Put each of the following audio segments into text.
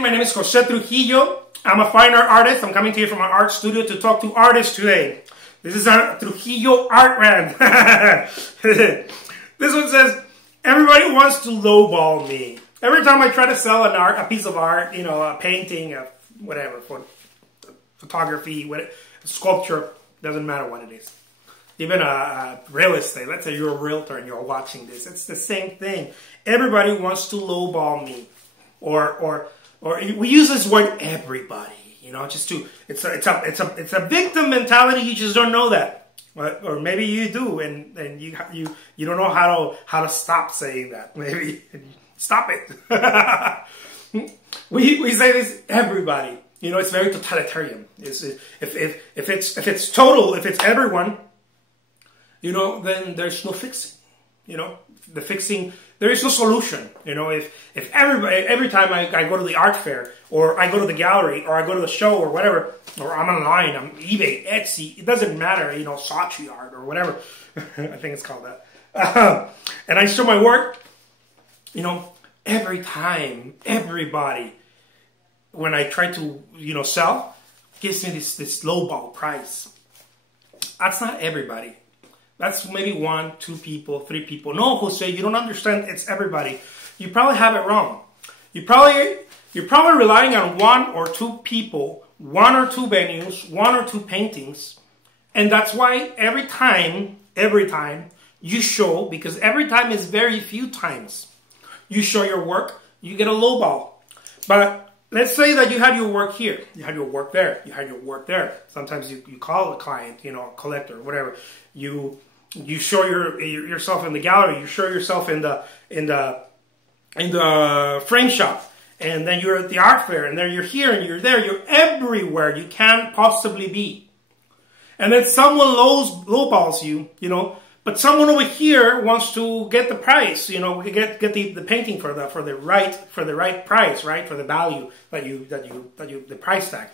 again. My name is Jose Trujillo. I'm a fine art artist. I'm coming to you from my art studio to talk to artists today. This is a Trujillo art rant. This one says, everybody wants to lowball me. Every time I try to sell a piece of art, you know, a painting, whatever, for photography, sculpture, doesn't matter what it is. Even a real estate, let's say you're a realtor and you're watching this, it's the same thing. Everybody wants to lowball me. Or we use this word everybody, you know, just to, it's a victim mentality, you just don't know that. Or maybe you do, and you don't know how to stop saying that. Maybe stop it. we say this everybody. You know, it's very totalitarian. If it's total, if it's everyone, you know, then there's no fixing. You know, the fixing, there is no solution. You know, if every time I go to the art fair, or I go to the gallery, or I go to the show, or whatever, or I'm online, I'm eBay, Etsy, it doesn't matter, you know, Saatchi art, or whatever, I think it's called that, and I show my work, you know, every time, everybody, when I try to, you know, sell, gives me this lowball price. That's not everybody. That's maybe 1, 2 people, 3 people. No, Jose, you don't understand. It's everybody. You probably have it wrong. You're probably relying on 1 or 2 people, 1 or 2 venues, 1 or 2 paintings, and that's why every time you show, because every time is very few times you show your work, you get a lowball. But let's say that you had your work here, you had your work there, you had your work there. Sometimes you call a client, you know, a collector, whatever. You show yourself in the gallery, you show yourself in the frame shop, and then you're at the art fair, and then you're here and you're there, you're everywhere you can possibly be. And then someone lowballs you, you know, but someone over here wants to get the price, you know, get the painting for the right price, right, for the value the price tag.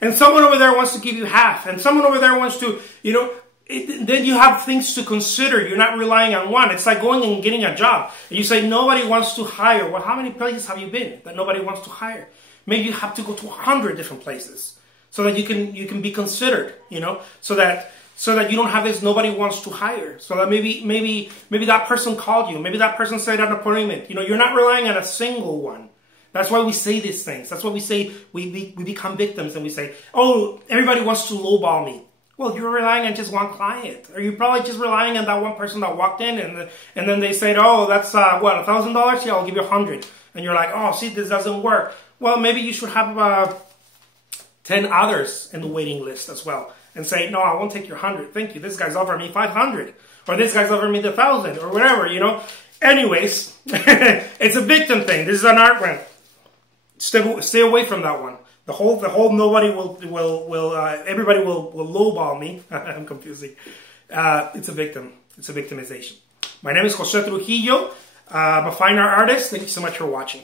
And someone over there wants to give you half, and someone over there wants to, you know, then you have things to consider. You're not relying on one. It's like going and getting a job. And you say, nobody wants to hire. Well, how many places have you been that nobody wants to hire? Maybe you have to go to 100 different places so that you can be considered, you know, so that you don't have this nobody wants to hire. So that maybe that person called you. Maybe that person said an appointment. You know, you're not relying on a single one. That's why we say these things. That's why we say we become victims, and we say, oh, everybody wants to lowball me. Well, you're relying on just one client. Or you're probably just relying on that one person that walked in, and then they said, oh, that's, what, $1,000? Yeah, I'll give you 100. And you're like, oh, see, this doesn't work. Well, maybe you should have 10 others in the waiting list as well. And say, no, I won't take your 100. Thank you. This guy's offering me 500. Or this guy's offering me the 1,000. Or whatever, you know. Anyways, it's a victim thing. This is an art rant. Stay away from that one. The whole nobody everybody will lowball me. I'm confusing. It's a victim. It's a victimization. My name is Jose Trujillo. I'm a fine art artist. Thank you so much for watching.